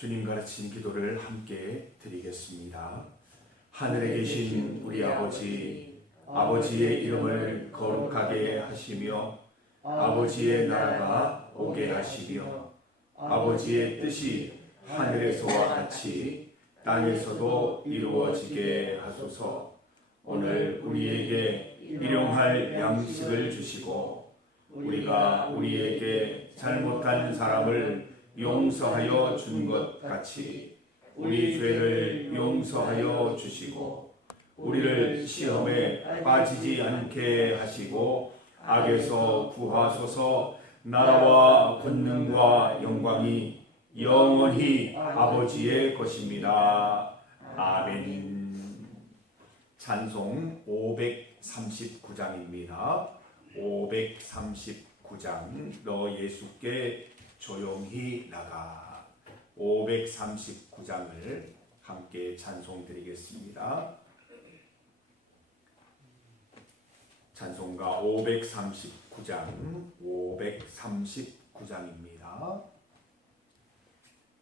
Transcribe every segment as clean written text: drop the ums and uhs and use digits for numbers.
주님 가르친 기도를 함께 드리겠습니다. 하늘에 계신 우리 아버지, 아버지의 이름을 거룩하게 하시며 아버지의 나라가 오게 하시며 아버지의 뜻이 하늘에서와 같이 땅에서도 이루어지게 하소서. 오늘 우리에게 일용할 양식을 주시고 우리가 우리에게 잘못한 사람을 용서하여 준 것 같이 우리 죄를 용서하여 주시고 우리를 시험에 빠지지 않게 하시고 악에서 구하소서. 나라와 권능과 영광이 영원히 아버지의 것입니다. 아멘. 찬송 539장입니다. 539장 너 예수께 조용히 나가. 539장을 함께 찬송드리겠습니다. 찬송가 539장 539장입니다.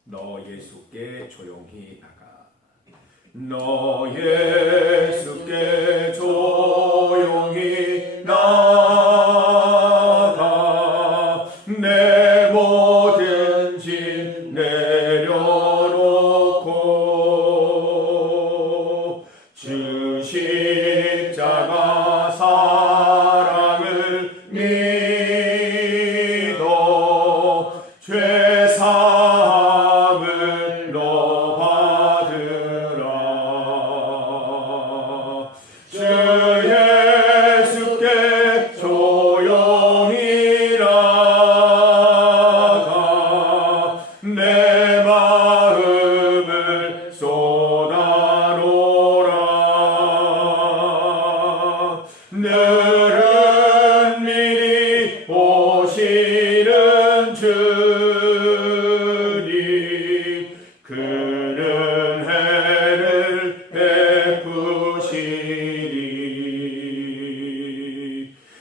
너 예수께 조용히 나가. 너 예수께 조용히 나가. 내 모든 짐 내려놓고 주 십자가 사랑을 믿어 죄사함을 너 받으라. 주 예수께 조용히 나가. 내 마음을 쏟아놓으라. 늘은 미리 오시는 주님, 그는 해를 베푸시리.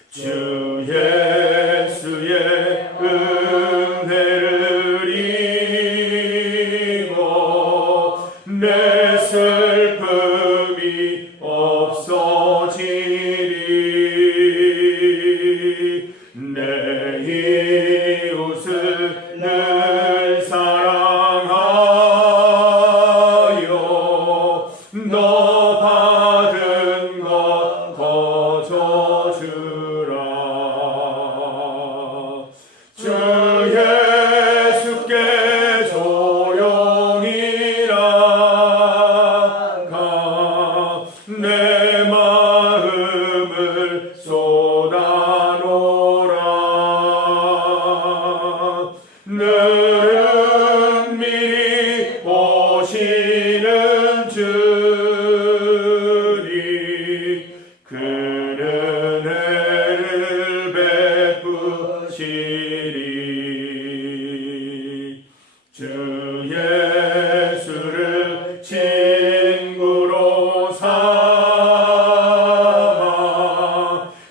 주 예수의 은혜를 입어 내 슬픔이 없어지리. 내 이웃을 늘 사랑하여 너 받은 것 거저 주라. 주 예수께 조용히 나가. 내 마음을 쏟아놓으라. 늘은 미리 오시는 주님, 그는 해를 베푸시리. 주 예수를 친구로 삼아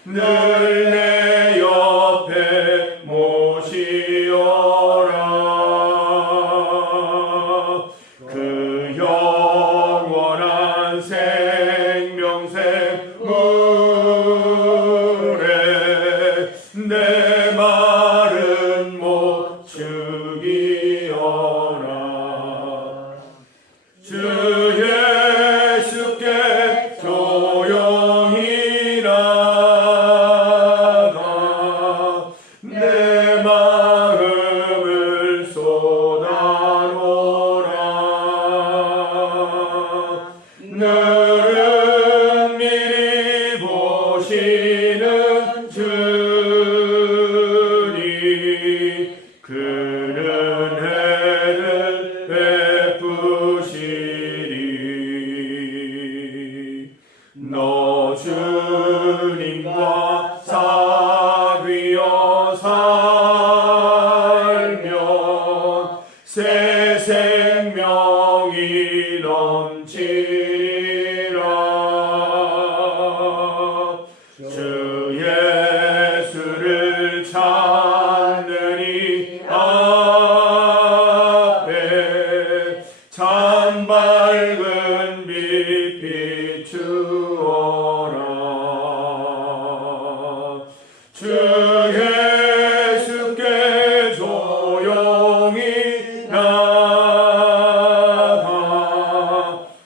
늘 내 옆에 모시어라. 그 영원한 생명샘 물에 내 마른 목 죽이어라. 주 예수께 조용히 나가. 내 마음을 쏟아놓으라. 늘은 미리 보시는 주님, 그는 해를 베푸시리. 너 주님과 사귀어 살면 새 생명이 넘치리라. 주 예수를 찾는 이 앞에 주 예수께 조용히 나가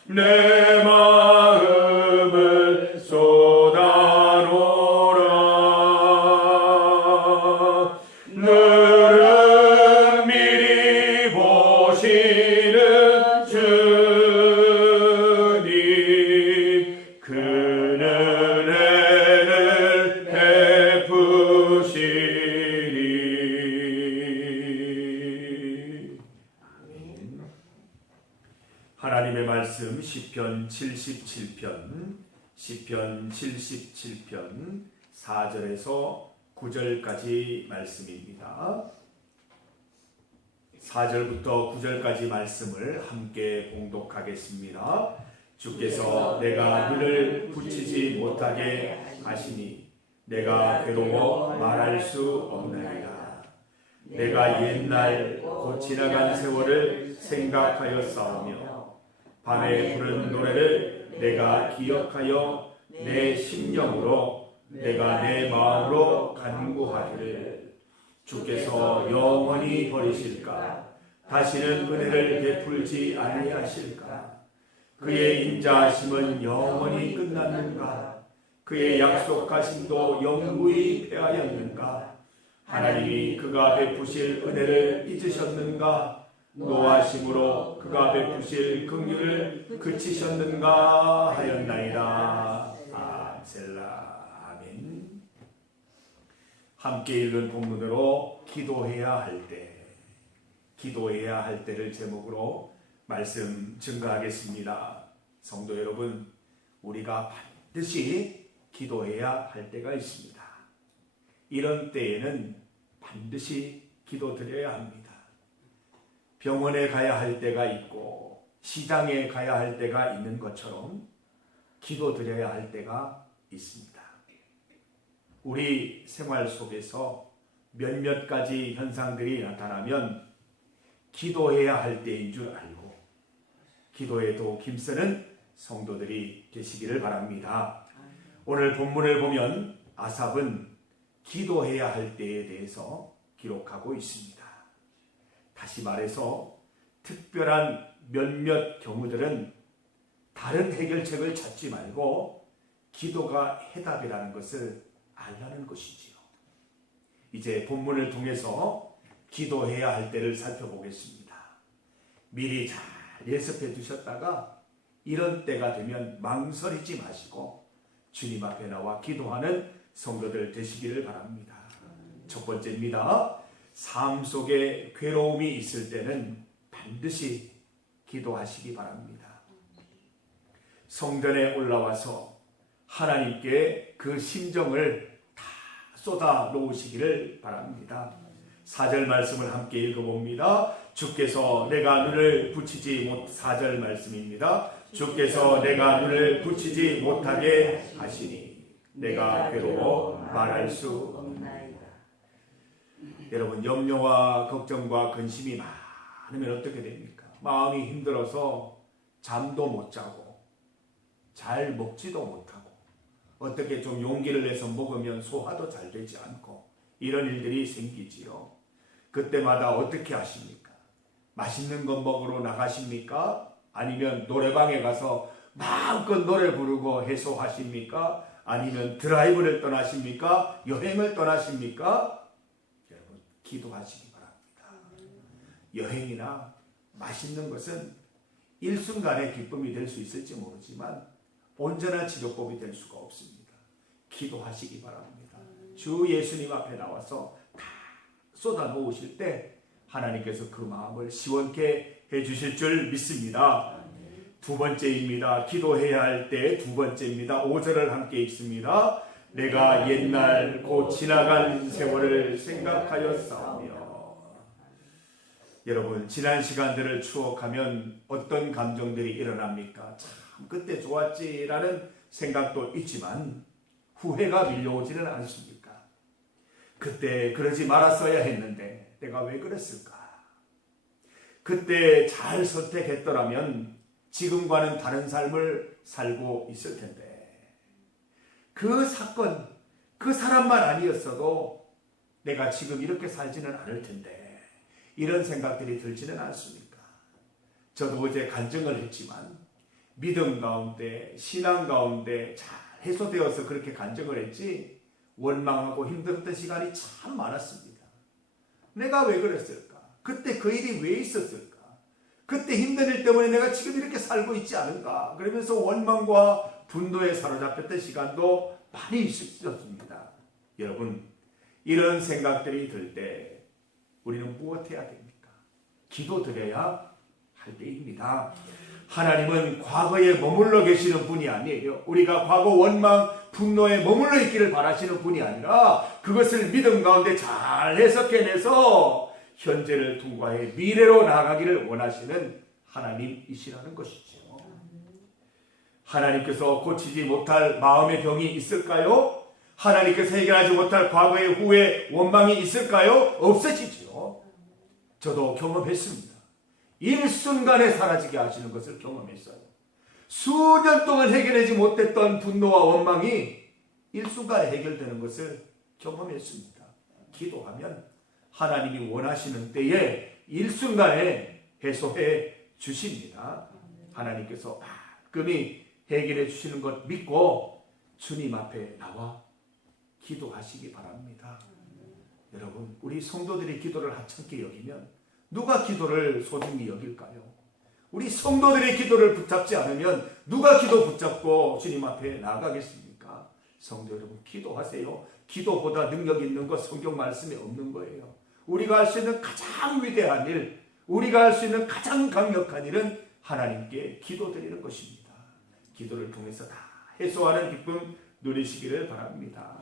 내 마음을 쏟아놓으라. 너를 미리 보시는 주님 그는 은혜를 베푸시리. 하나님의 말씀 시편 77편 77편 4절에서 9절까지 말씀입니다. 4절부터 9절까지 말씀을 함께 봉독하겠습니다. 주께서 내가 눈을 붙이지 못하게 하시니 내가 괴로워 말할 수 없나이다. 내가 옛날 곧 지나간 세월을 생각하여 싸우며 밤에 부른 노래를 내가 기억하여 내 심령으로 내가 내 마음으로 간구하기를 주께서 영원히 버리실까? 다시는 은혜를 베풀지 아니하실까? 그의 인자하심은 영원히 끝났는가? 그의 약속하심도 영구히 패하였는가? 하나님이 그가 베푸실 은혜를 잊으셨는가? 노하심으로 그가 베푸실 긍휼을 그치셨는가 하였나이다. 셀라. 아멘. 함께 읽은 본문으로 기도해야 할 때를 제목으로 말씀 증거하겠습니다. 성도 여러분, 우리가 반드시 기도해야 할 때가 있습니다. 이런 때에는 반드시 기도드려야 합니다. 병원에 가야 할 때가 있고 시장에 가야 할 때가 있는 것처럼 기도드려야 할 때가 있습니다. 우리 생활 속에서 몇몇 가지 현상들이 나타나면 기도해야 할 때인 줄 알고 기도에도 힘쓰는 성도들이 되시기를 바랍니다. 오늘 본문을 보면 아삽은 기도해야 할 때에 대해서 기록하고 있습니다. 다시 말해서 특별한 몇몇 경우들은 다른 해결책을 찾지 말고 기도가 해답이라는 것을 알라는 것이지요. 이제 본문을 통해서 기도해야 할 때를 살펴보겠습니다. 미리 잘 예습해 두셨다가 이런 때가 되면 망설이지 마시고 주님 앞에 나와 기도하는 성도들 되시기를 바랍니다. 첫 번째입니다. 삶 속에 괴로움이 있을 때는 반드시 기도하시기 바랍니다. 성전에 올라와서 하나님께 그 심정을 다 쏟아 놓으시기를 바랍니다. 4절 말씀을 함께 읽어봅니다. 주께서 내가 눈을 붙이지 못 4절 말씀입니다. 주께서 내가 눈을 붙이지 못하게 하시니 내가 괴로워 말할 수 없나이다. 여러분, 염려와 걱정과 근심이 많으면 어떻게 됩니까? 마음이 힘들어서 잠도 못 자고 잘 먹지도 못하고 어떻게 좀 용기를 내서 먹으면 소화도 잘 되지 않고 이런 일들이 생기지요. 그때마다 어떻게 하십니까? 맛있는 거 먹으러 나가십니까? 아니면 노래방에 가서 마음껏 노래 부르고 해소하십니까? 아니면 드라이브를 떠나십니까? 여행을 떠나십니까? 여러분, 기도하시기 바랍니다. 여행이나 맛있는 것은 일순간의 기쁨이 될 수 있을지 모르지만 온전한 치료법이 될 수가 없습니다. 기도하시기 바랍니다. 주 예수님 앞에 나와서 다 쏟아 놓으실 때 하나님께서 그 마음을 시원케 해주실 줄 믿습니다. 두 번째입니다. 기도해야 할 때 두 번째입니다. 5절을 함께 읽습니다. 내가 옛날 곧 지나간 세월을 생각하여 싸우며. 여러분, 지난 시간들을 추억하면 어떤 감정들이 일어납니까? 참 그때 좋았지라는 생각도 있지만 후회가 밀려오지는 않습니까? 그때 그러지 말았어야 했는데 내가 왜 그랬을까? 그때 잘 선택했더라면 지금과는 다른 삶을 살고 있을 텐데 그 사건, 그 사람만 아니었어도 내가 지금 이렇게 살지는 않을 텐데 이런 생각들이 들지는 않습니까? 저도 어제 간증을 했지만 믿음 가운데 신앙 가운데 잘 해소되어서 그렇게 간증을 했지 원망하고 힘들었던 시간이 참 많았습니다. 내가 왜 그랬을까? 그때 그 일이 왜 있었을까? 그때 힘든 일 때문에 내가 지금 이렇게 살고 있지 않은가? 그러면서 원망과 분노에 사로잡혔던 시간도 많이 있었습니다. 여러분, 이런 생각들이 들 때 우리는 무엇해야 됩니까? 기도드려야 할 때입니다. 하나님은 과거에 머물러 계시는 분이 아니에요. 우리가 과거 원망, 분노에 머물러 있기를 바라시는 분이 아니라 그것을 믿음 가운데 잘 해석해내서 현재를 통과해 미래로 나아가기를 원하시는 하나님이시라는 것이죠. 하나님께서 고치지 못할 마음의 병이 있을까요? 하나님께서 해결하지 못할 과거의 후회, 원망이 있을까요? 없어지죠. 저도 경험했습니다. 일순간에 사라지게 하시는 것을 경험했어요. 수년 동안 해결하지 못했던 분노와 원망이 일순간에 해결되는 것을 경험했습니다. 기도하면 하나님이 원하시는 때에 일순간에 해소해 주십니다. 하나님께서 말끔히 해결해 주시는 것 믿고 주님 앞에 나와 기도하시기 바랍니다. 여러분, 우리 성도들이 기도를 하찮게 여기면 누가 기도를 소중히 여길까요? 우리 성도들의 기도를 붙잡지 않으면 누가 기도 붙잡고 주님 앞에 나가겠습니까? 성도 여러분, 기도하세요. 기도보다 능력 있는 것 성경 말씀에 없는 거예요. 우리가 할 수 있는 가장 위대한 일, 우리가 할 수 있는 가장 강력한 일은 하나님께 기도드리는 것입니다. 기도를 통해서 다 해소하는 기쁨 누리시기를 바랍니다.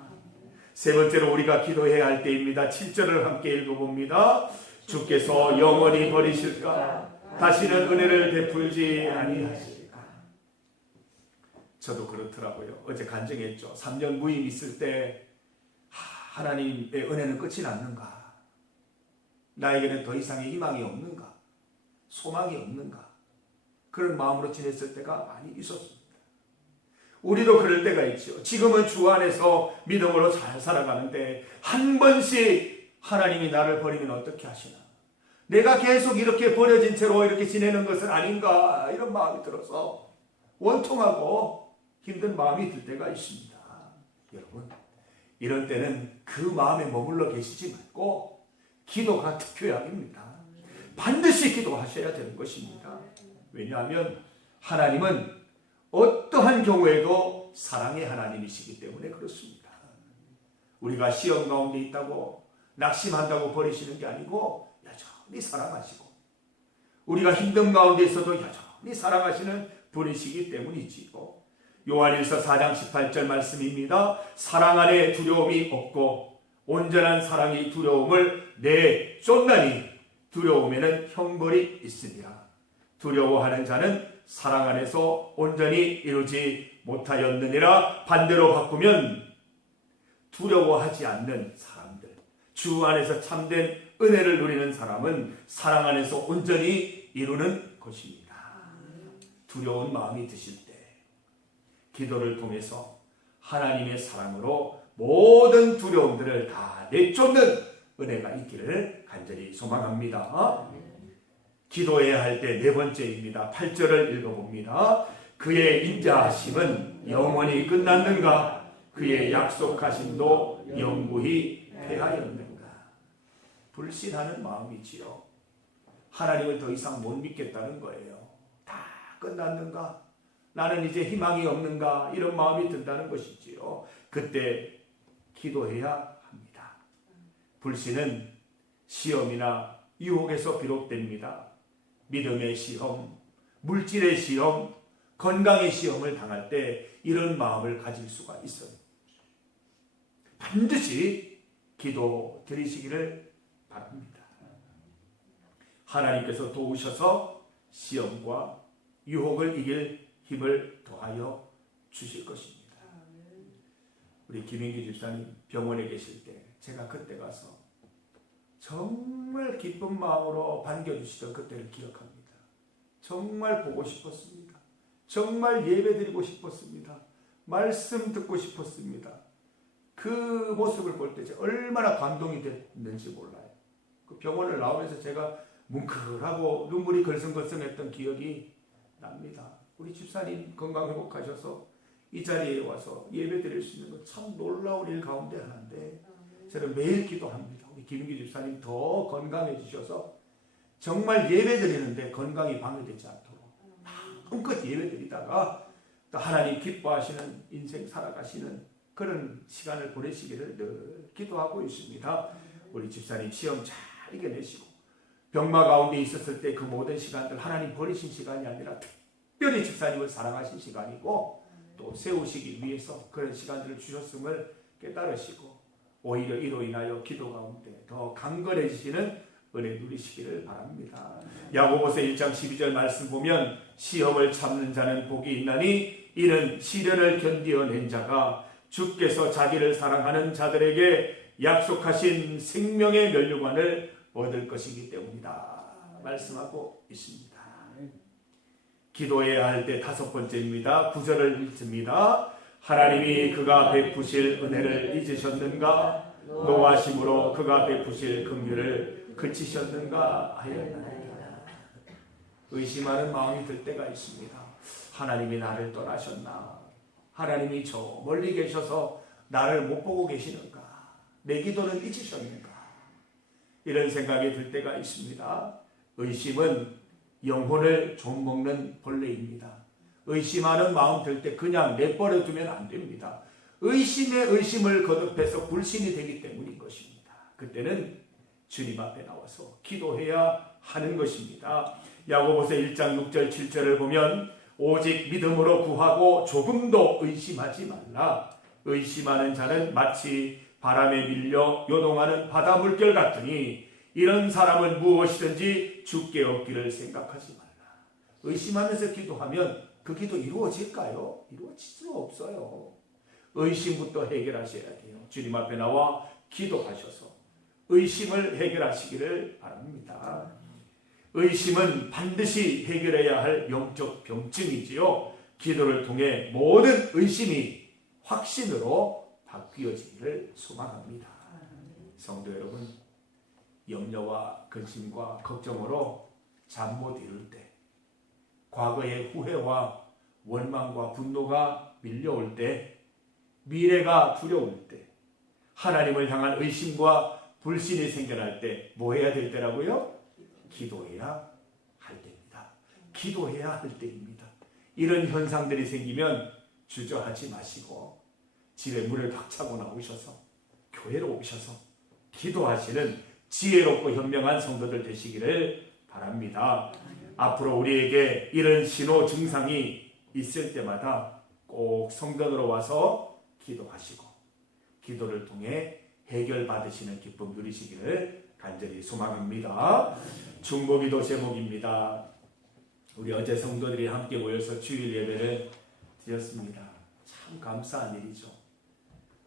세 번째로 우리가 기도해야 할 때입니다. 7절을 함께 읽어봅니다. 주께서 영원히 버리실까? 다시는 은혜를 베풀지 아니하실까? 저도 그렇더라고요. 어제 간증했죠. 3년 무임 있을 때 하나님의 은혜는 끝이 났는가? 나에게는 더 이상의 희망이 없는가? 소망이 없는가? 그런 마음으로 지냈을 때가 많이 있었습니다. 우리도 그럴 때가 있죠. 지금은 주 안에서 믿음으로 잘 살아가는데 한 번씩 하나님이 나를 버리면 어떻게 하시나? 내가 계속 이렇게 버려진 채로 이렇게 지내는 것은 아닌가? 이런 마음이 들어서 원통하고 힘든 마음이 들 때가 있습니다. 여러분, 이런 때는 그 마음에 머물러 계시지 말고 기도가 특효약입니다. 반드시 기도하셔야 되는 것입니다. 왜냐하면 하나님은 어떠한 경우에도 사랑의 하나님이시기 때문에 그렇습니다. 우리가 시험 가운데 있다고 낙심한다고 버리시는 게 아니고 여전히 사랑하시고 우리가 힘든 가운데 있어도 여전히 사랑하시는 분이시기 때문이지요. 요한일서 4장 18절 말씀입니다. 사랑 안에 두려움이 없고 온전한 사랑이 두려움을 내쫓나니 두려움에는 형벌이 있으니라. 두려워하는 자는 사랑 안에서 온전히 이루지 못하였느니라. 반대로 바꾸면 두려워하지 않는 사람들, 주 안에서 참된 은혜를 누리는 사람은 사랑 안에서 온전히 이루는 것입니다. 두려운 마음이 드실 때 기도를 통해서 하나님의 사랑으로 모든 두려움들을 다 내쫓는 은혜가 있기를 간절히 소망합니다. 기도해야 할 때 네 번째입니다. 8절을 읽어봅니다. 그의 인자하심은 영원히 끝났는가? 그의 약속하심도 영구히 패하였는가? 불신하는 마음이지요. 하나님을 더 이상 못 믿겠다는 거예요. 다 끝났는가? 나는 이제 희망이 없는가? 이런 마음이 든다는 것이지요. 그때 기도해야 합니다. 불신은 시험이나 유혹에서 비롯됩니다. 믿음의 시험, 물질의 시험, 건강의 시험을 당할 때 이런 마음을 가질 수가 있어요. 반드시 기도 드리시기를 바랍니다. 하나님께서 도우셔서 시험과 유혹을 이길 힘을 더하여 주실 것입니다. 우리 김인기 집사님 병원에 계실 때 제가 그때 가서 정말 기쁜 마음으로 반겨주시던 그때를 기억합니다. 정말 보고 싶었습니다. 정말 예배드리고 싶었습니다. 말씀 듣고 싶었습니다. 그 모습을 볼 때 얼마나 감동이 됐는지 몰라요. 그 병원을 나오면서 제가 뭉클하고 눈물이 걸성걸성했던 기억이 납니다. 우리 집사님 건강 회복하셔서 이 자리에 와서 예배 드릴 수 있는 건 참 놀라운 일 가운데 하나인데 저는 매일 기도합니다. 우리 김인규 집사님 더 건강해지셔서 정말 예배 드리는데 건강이 방해되지 않도록 마음껏 예배 드리다가 또 하나님 기뻐하시는 인생 살아가시는 그런 시간을 보내시기를 늘 기도하고 있습니다. 우리 집사님 시험 잘 이겨내시고 병마 가운데 있었을 때 그 모든 시간들 하나님 버리신 시간이 아니라 특별히 집사님을 사랑하신 시간이고 또 세우시기 위해서 그런 시간들을 주셨음을 깨달으시고 오히려 이로 인하여 기도 가운데 더 강건해지시는 은혜 누리시기를 바랍니다. 야고보서 1장 12절 말씀 보면 시험을 참는 자는 복이 있나니 이는 시련을 견디어낸 자가 주께서 자기를 사랑하는 자들에게 약속하신 생명의 면류관을 얻을 것이기 때문이다 말씀하고 있습니다. 기도해야 할 때 5번째입니다. 9절을 읽습니다. 하나님이 그가 베푸실 은혜를 잊으셨는가? 노하심으로 그가 베푸실 긍휼을 그치셨는가 하였나이다. 의심하는 마음이 들 때가 있습니다. 하나님이 나를 떠나셨나? 하나님이 저 멀리 계셔서 나를 못 보고 계시는가? 내 기도는 잊으셨는가? 이런 생각이 들 때가 있습니다. 의심은 영혼을 좀먹는 벌레입니다. 의심하는 마음 들 때 그냥 내버려 두면 안 됩니다. 의심에 의심을 거듭해서 불신이 되기 때문인 것입니다. 그때는 주님 앞에 나와서 기도해야 하는 것입니다. 야고보서 1장 6절 7절을 보면 오직 믿음으로 구하고 조금도 의심하지 말라. 의심하는 자는 마치 바람에 밀려 요동하는 바다 물결 같으니 이런 사람은 무엇이든지 주께 얻기를 생각하지 말라. 의심하면서 기도하면 그 기도 이루어질까요? 이루어질 수 없어요. 의심부터 해결하셔야 돼요. 주님 앞에 나와 기도하셔서 의심을 해결하시기를 바랍니다. 의심은 반드시 해결해야 할 영적 병증이지요. 기도를 통해 모든 의심이 확신으로 바뀌어지기를 소망합니다. 성도 여러분, 염려와 근심과 걱정으로 잠 못 이룰 때, 과거의 후회와 원망과 분노가 밀려올 때, 미래가 두려울 때, 하나님을 향한 의심과 불신이 생겨날 때 뭐 해야 될 때라고요? 기도해야 할 때입니다. 기도해야 할 때입니다. 이런 현상들이 생기면 주저하지 마시고 집에 문을 박차고 나오셔서 교회로 오셔서 기도하시는 지혜롭고 현명한 성도들 되시기를 바랍니다. 앞으로 우리에게 이런 신호 증상이 있을 때마다 꼭 성전으로 와서 기도하시고 기도를 통해 해결받으시는 기쁨 누리시기를 간절히 소망합니다. 중보기도 제목입니다. 우리 어제 성도들이 함께 모여서 주일 예배를 드렸습니다. 참 감사한 일이죠.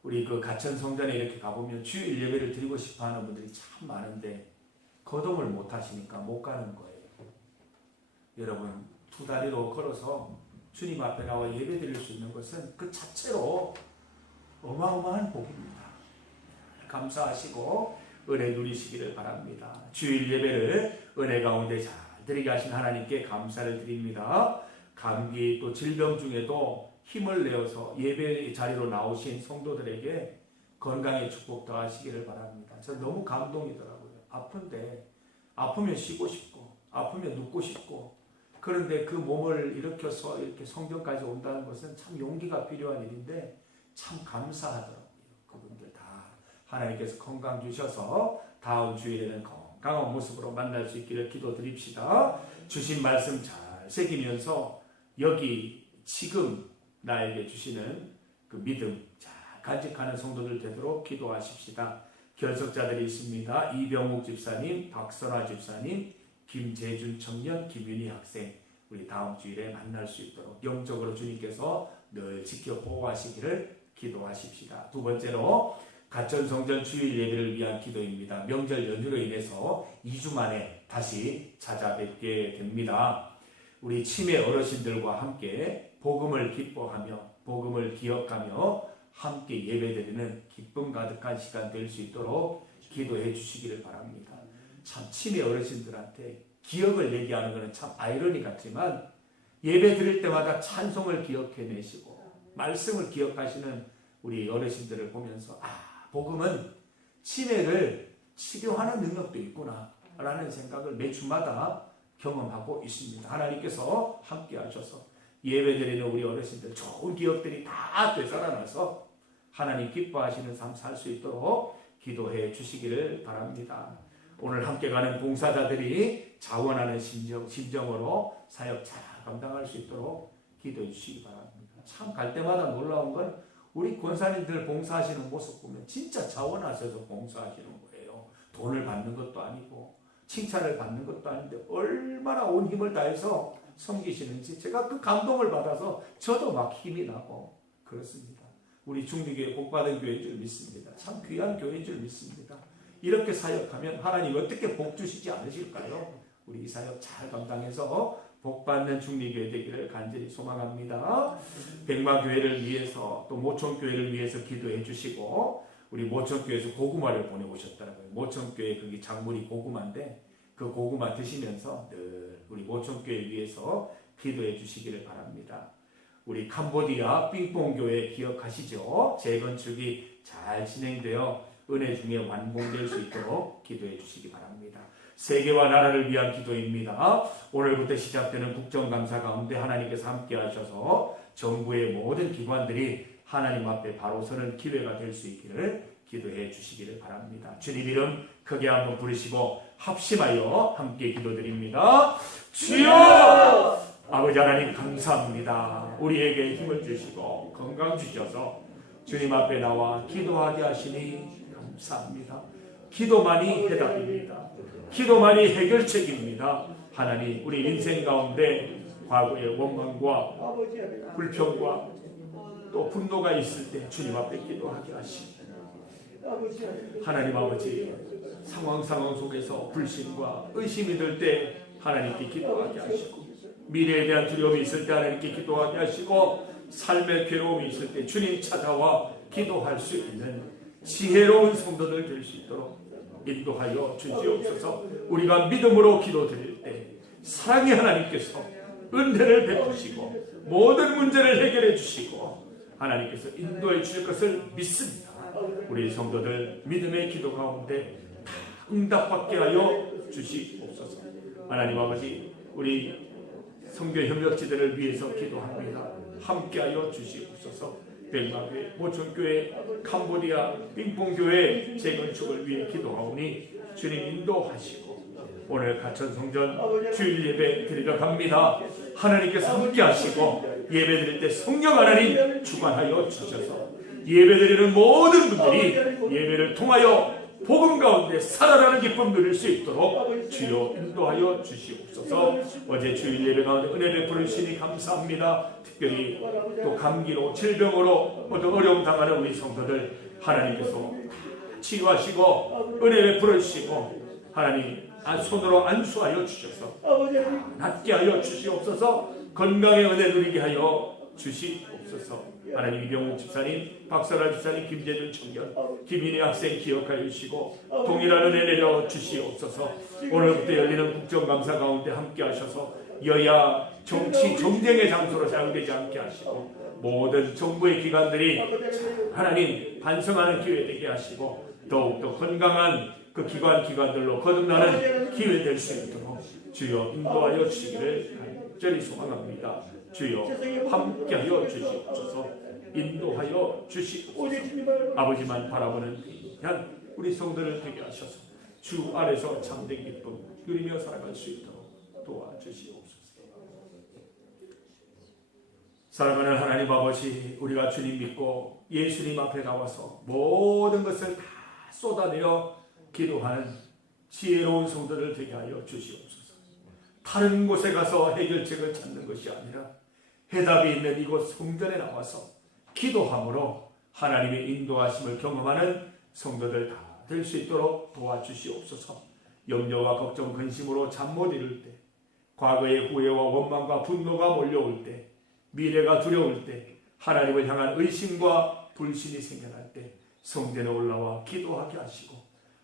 우리 그 가천 성전에 이렇게 가보면 주일 예배를 드리고 싶어 하는 분들이 참 많은데 거동을 못 하시니까 못 가는 거예요. 여러분, 두 다리로 걸어서 주님 앞에 나와 예배 드릴 수 있는 것은 그 자체로 어마어마한 복입니다. 감사하시고 은혜 누리시기를 바랍니다. 주일 예배를 은혜 가운데 잘 드리게 하신 하나님께 감사를 드립니다. 감기 또 질병 중에도 힘을 내어서 예배 자리로 나오신 성도들에게 건강의 축복 더하시기를 바랍니다. 저 너무 감동이더라고요. 아픈데 아프면 쉬고 싶고 아프면 눕고 싶고 그런데 그 몸을 일으켜서 이렇게 성전까지 온다는 것은 참 용기가 필요한 일인데 참 감사하더라고요. 그분들 다 하나님께서 건강 주셔서 다음 주일에는 건강한 모습으로 만날 수 있기를 기도드립시다. 주신 말씀 잘 새기면서 여기 지금 나에게 주시는 그 믿음 잘 간직하는 성도들 되도록 기도하십시다. 결석자들이 있습니다. 이병욱 집사님, 박선화 집사님, 김재준 청년, 김윤희 학생, 우리 다음 주일에 만날 수 있도록 영적으로 주님께서 늘 지켜 보호하시기를 기도하십시다. 두 번째로 가천성전 주일 예배를 위한 기도입니다. 명절 연휴로 인해서 2주 만에 다시 찾아뵙게 됩니다. 우리 치매 어르신들과 함께 복음을 기뻐하며 복음을 기억하며 함께 예배드리는 기쁨 가득한 시간 될 수 있도록 기도해 주시기를 바랍니다. 참 치매 어르신들한테 기억을 얘기하는 것은 참 아이러니 같지만 예배 드릴 때마다 찬송을 기억해내시고 말씀을 기억하시는 우리 어르신들을 보면서 복음은 치매를 치료하는 능력도 있구나 라는 생각을 매주마다 경험하고 있습니다. 하나님께서 함께 하셔서 예배 드리는 우리 어르신들 좋은 기억들이 다 되살아나서 하나님 기뻐하시는 삶 살 수 있도록 기도해 주시기를 바랍니다. 오늘 함께 가는 봉사자들이 자원하는 심정으로 사역 잘 감당할 수 있도록 기도해 주시기 바랍니다. 참 갈 때마다 놀라운 건 우리 권사님들 봉사하시는 모습 보면 진짜 자원하셔서 봉사하시는 거예요. 돈을 받는 것도 아니고 칭찬을 받는 것도 아닌데 얼마나 온 힘을 다해서 섬기시는지 제가 그 감동을 받아서 저도 막 힘이 나고 그렇습니다. 우리 중리교회 복받은 교회인 줄 믿습니다. 참 귀한 교회인 줄 믿습니다. 이렇게 사역하면 하나님 어떻게 복 주시지 않으실까요? 우리 이 사역 잘 감당해서 복받는 중리교회 되기를 간절히 소망합니다. 백마교회를 위해서 또 모천교회를 위해서 기도해 주시고 우리 모천교회에서 고구마를 보내오셨더라고요. 모천교회 거기 작물이 고구마인데 그 고구마 드시면서 늘 우리 모천교회 위해서 기도해 주시기를 바랍니다. 우리 캄보디아 삥뽕교회 기억하시죠? 재건축이 잘 진행되어 은혜 중에 완공될 수 있도록 기도해 주시기 바랍니다. 세계와 나라를 위한 기도입니다. 오늘부터 시작되는 국정감사 가운데 하나님께서 함께 하셔서 정부의 모든 기관들이 하나님 앞에 바로 서는 기회가 될 수 있기를 기도해 주시기를 바랍니다. 주님 이름 크게 한번 부르시고 합심하여 함께 기도드립니다. 주여! 아버지 하나님 감사합니다. 우리에게 힘을 주시고 건강 주셔서 주님 앞에 나와 기도하게 하시니 감사합니다. 기도만이 해답입니다. 기도만이 해결책입니다. 하나님 우리 인생 가운데 과거의 원망과 불평과 또 분노가 있을 때 주님 앞에 기도하게 하시니 하나님 아버지 상황 속에서 불신과 의심이 들 때 하나님께 기도하게 하시고 미래에 대한 두려움이 있을 때 하나님께 기도하게 하시고 삶의 괴로움이 있을 때 주님 찾아와 기도할 수 있는 지혜로운 성도들 될 수 있도록 인도하여 주시옵소서. 우리가 믿음으로 기도드릴 때 사랑의 하나님께서 은혜를 베푸시고 모든 문제를 해결해 주시고 하나님께서 인도해 주실 것을 믿습니다. 우리 성도들 믿음의 기도 가운데 다 응답받게 하여 주시옵소서. 하나님 아버지 우리 선교 협력지대를 위해서 기도합니다. 함께하여 주시옵소서. 백마교회, 모천교회, 캄보디아, 빙봉교회 재건축을 위해 기도하오니 주님 인도하시고 오늘 가천성전 주일 예배 드리러 갑니다. 하나님께서 함께하시고 예배 드릴 때 성령 하나님 주관하여 주셔서 예배 드리는 모든 분들이 예배를 통하여 복음 가운데 살아나는 기쁨 누릴 수 있도록 주여 인도하여 주시옵소서. 어제 주일 예배 가운데 은혜를 베푸시니 감사합니다. 특별히 또 감기로 질병으로 어려움 당하는 우리 성도들 하나님께서 치유하시고 은혜를 베푸시고 하나님 손으로 안수하여 주셔서 낫게 하여 주시옵소서. 건강의 은혜 누리게 하여 주시옵소서. 하나님 이병욱 집사님, 박사라 집사님, 김재준 청년, 김인희 학생 기억하여 주시고 동일한 은혜 내려 주시옵소서. 오늘부터 열리는 국정감사 가운데 함께 하셔서 여야 정치 정쟁의 장소로 사용되지 않게 하시고 모든 정부의 기관들이 하나님 반성하는 기회 되게 하시고 더욱더 건강한 그 기관들로 거듭나는 기회 될 수 있도록 주여 인도하여 주시기를 간절히 소망합니다. 주여 함께하여 주시옵소서. 인도하여 주시옵소서. 아버지만 바라보는 귀한 우리 성도를 되게 하셔서 주 아래서 참된 기쁨 누리며 살아갈 수 있도록 도와주시옵소서. 사랑하는 하나님 아버지, 우리가 주님 믿고 예수님 앞에 나와서 모든 것을 다 쏟아내어 기도하는 지혜로운 성도를 되게 하여 주시옵소서. 다른 곳에 가서 해결책을 찾는 것이 아니라 해답이 있는 이곳 성전에 나와서 기도함으로 하나님의 인도하심을 경험하는 성도들 다 될 수 있도록 도와주시옵소서. 염려와 걱정, 근심으로 잠 못 이룰 때, 과거의 후회와 원망과 분노가 몰려올 때, 미래가 두려울 때 하나님을 향한 의심과 불신이 생겨날 때 성전에 올라와 기도하게 하시고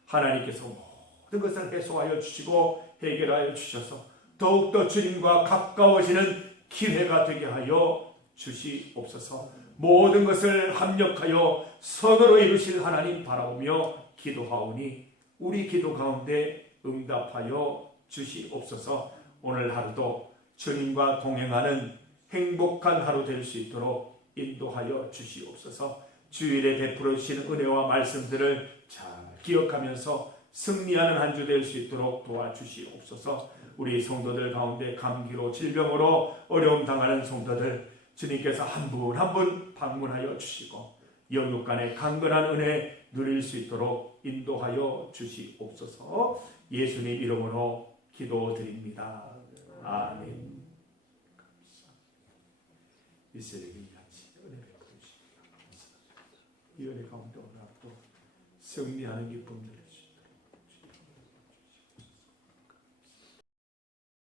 하나님께서 모든 것을 해소하여 주시고 해결하여 주셔서 더욱더 주님과 가까워지는 기회가 되게 하여 주시옵소서. 모든 것을 합력하여 선으로 이루실 하나님 바라보며 기도하오니 우리 기도 가운데 응답하여 주시옵소서. 오늘 하루도 주님과 동행하는 행복한 하루 될 수 있도록 인도하여 주시옵소서. 주일에 베풀어 주신 은혜와 말씀들을 잘 기억하면서 승리하는 한 주 될 수 있도록 도와주시옵소서. 우리 성도들 가운데 감기로 질병으로 어려움 당하는 성도들 주님께서 한 분 한 분 방문하여 주시고 영육 간의 강건한 은혜 누릴 수 있도록 인도하여 주시옵소서. 예수님 이름으로 기도드립니다. 아멘. 이스라엘에게 같이 은혜 베풀어 주시옵소서. 이 은혜 가운데 오늘 또 승리하는 기쁨들